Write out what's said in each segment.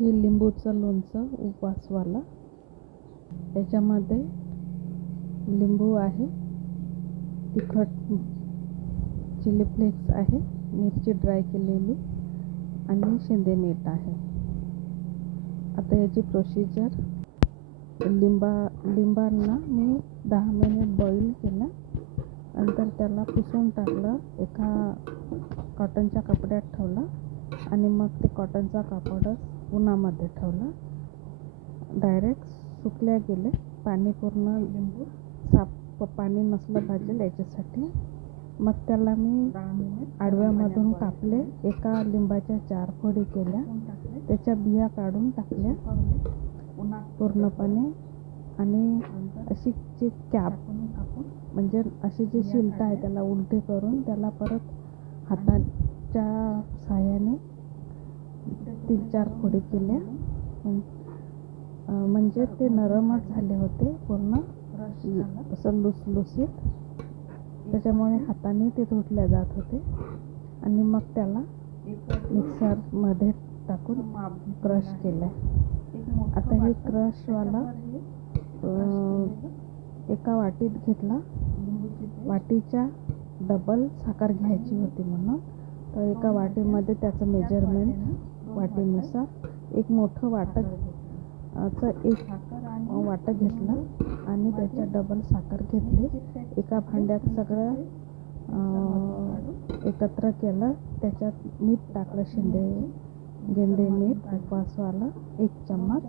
हे लिंबूचं लोणचं उपवासवाला. याच्यामध्ये लिंबू आहे तिखट चिली फ्लेक्स आहे मिरची ड्राय केलेली आणि शेंदे मीठ आहे. आता याची प्रोसिजर लिंबा लिंबांना मी दहा मिनिट बॉईल केला. नंतर त्याला पुसून टाकलं एका कॉटनच्या कपड्यात ठेवलं आणि मग ते कॉटनचा कापडच उन्हामध्ये ठेवलं. डायरेक्ट सुकल्या गेले. पाणी पूर्ण लिंबू साफ पाणी नसलं पाहिजे याच्यासाठी. मग त्याला मी आडव्यामधून कापले. एका लिंबाच्या चार फोडी केल्या. त्याच्या बिया काढून टाकल्या. पूर्णपणे. आणि अशी जी कॅप म्हणजे अशी जी शिलट आहे त्याला उलटी करून त्याला परत हाताच्या साह्याने तीन चार फोडी केल्या म्हणजे ते नरमच झाले होते पूर्ण असं लुसलुसीत त्याच्यामुळे हाताने ते धुतल्या जात होते. आणि मग त्याला मिक्सरमध्ये टाकून क्रश केलं आता हे क्रशवाला एका वाटीत घेतला. वाटीच्या डबल साखर घ्यायची होती म्हणून. तर एका वाटीमध्ये त्याचं मेजरमेंट हो, वाटेनुसार. एक मोठं वाटक चं एक वाटक घेतलं आणि त्याच्या डबल साखर घेतली. एका भांड्यात सगळं एकत्र केलं. त्याच्यात मीठ टाकलं शेंदे गेंदे मीठ उपवासवाला एक चम्मच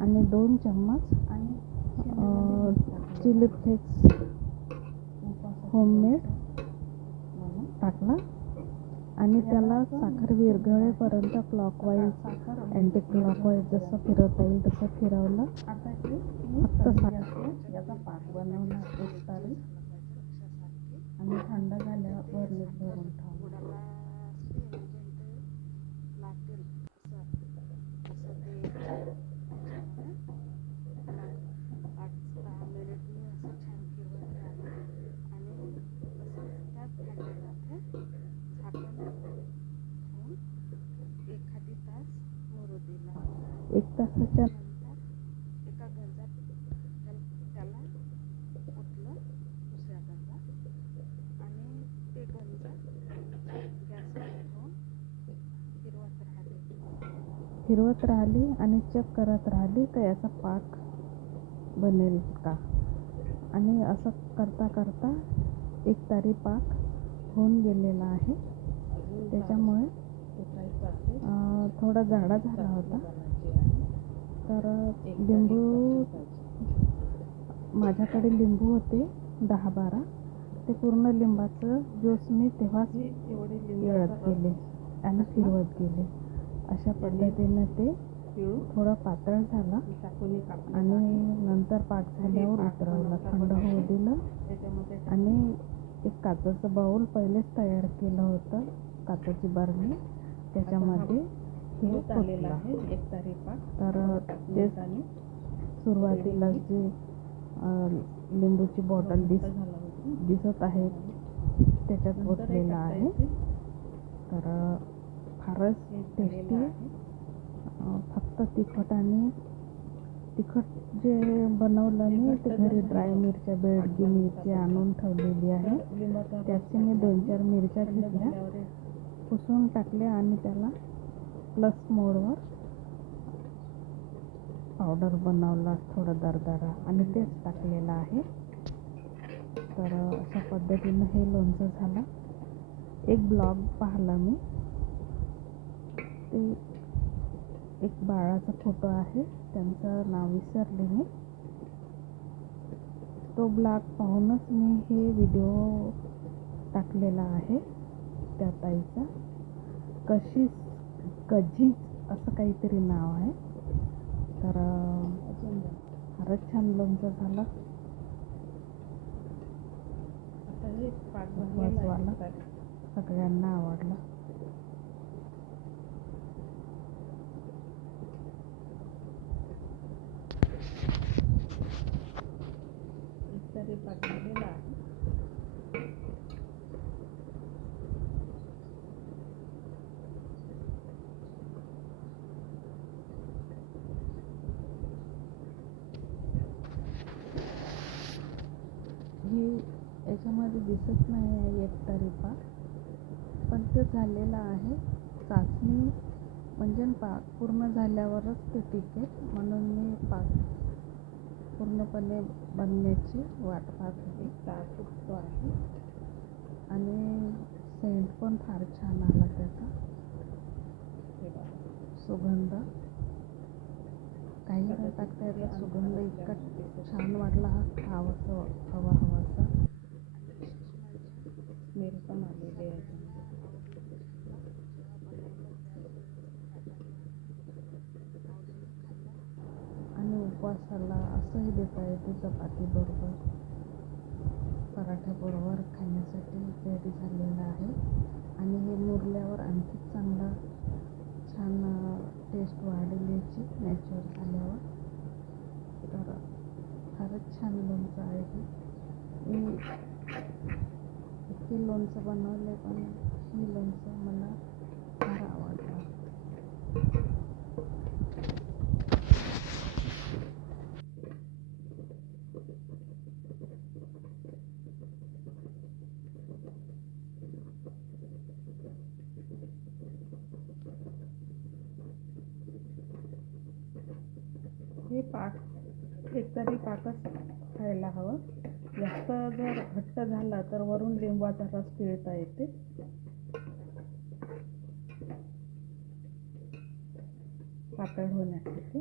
आणि दोन चम्मच चिली फ्लेक्स होममेड टाकला. आणि त्याला साखर विरघळेपर्यंत क्लॉकवाईज अँटी क्लॉकवाईज जसं फिरवता येईल तसं फिरवलं. फक्त साखर याचा पाक बनवला एक तारीख. आणि थंड झाल्यावर भरून ठेवलं एक तासाच्या नंतर एका गंजात त्याला ओतलं दुसऱ्या गंजात आणि ते गंज गॅसवर ठेवून फिरवत राहिली. फिरवत राहिली आणि चेक करत राहिली तर याचा पाक बनेल का? आणि असं करता करता एक तारी पाक होऊन गेलेला आहे. त्याच्यामुळे थोडा जाडा झाला तर लिंबू माझ्याकडे लिंबू होते दहा बारा ते पूर्ण लिंबाचं ज्यूस मी तेव्हाच पिळत गेले आणि फिरवत गेले. अशा पद्धतीने ते थोडं पातळ झालं आणि नंतर पाक झाल्यावर उतरवलं थंड होऊ दिलं. आणि एक काचेचं बाऊल पहिलेच तयार केलं होतं काचेची बरणी. त्याच्यामध्ये हे एक तारीख तर ते सुरुवातीला जी लिंबूची बॉटल दिस दिसत आहे त्याच्यात ओतलेलं आहे. तर फारच टेस्टी फक्त तिखट आणि तिखट जे बनवलं मी ते घरी ड्राय मिरच्या बेडगी मिरची आणून ठेवलेली आहे. त्याचे मी दोन चार मिरच्या घेतल्या. पुसून टाकल्या आणि त्याला प्लस मोडवर पावडर बनवला थोडं दरदरा आणि तेच टाकलेलं आहे. तर अशा पद्धतीनं हे लोणचं झालं. एक ब्लॉग पाहिला मी. ते एक बाळाचा फोटो आहे. त्यांचं नाव विसरले मी. तो ब्लॉग पाहूनच मी हे व्हिडिओ टाकलेला आहे त्या ताईचा. कशी कझी असं काहीतरी नाव आहे. तर फारच छान लोणचं झालं. सगळ्यांना आवडलं तरी पाक आहे याच्यामध्ये दिसत नाही आहे एक तरी पण ते झालेलं आहे. चाचणी म्हणजे पाक पूर्ण झाल्यावरच ते टिकेल म्हणून मी पाक पूर्णपणे बनण्याची वाट पाहत. होते ताक उठतो आहे. आणि सेंट पण फार छान आला त्याचा. सुगंध. काही न टाकता याचा सुगंध इतका छान वाटला हा खावासा हवा हवासा स्मेल पण आलेले आहेत आणि उपवासाला असंही देता येते चपाती बरोबर. पराठ्याबरोबर खाण्यासाठी रेडी झालेलं आहे. आणि हे मुरल्यावर आणखी चांगला छान टेस्ट वाढेल याची मॅच्युअर झाल्यावर तर फारच छान लोणचं आहे हे मी इतके बनवलं बनवले पण ही लोणचं मला फार आवडतं. हे पाक एकतरी पाकच खायला हवं. जास्त जर घट्ट झाला तर वरून लिंबाचा रस पिळता येते. पातळ होण्यासाठी.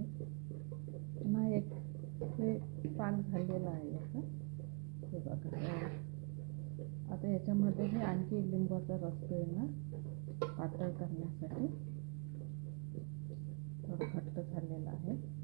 पुन्हा एक हे पान झालेलं आहे असं हे बघा. आता याच्यामध्ये मी आणखी लिंबाचा रस ना पातळ करण्यासाठी. थोडं घट्ट झालेलं आहे.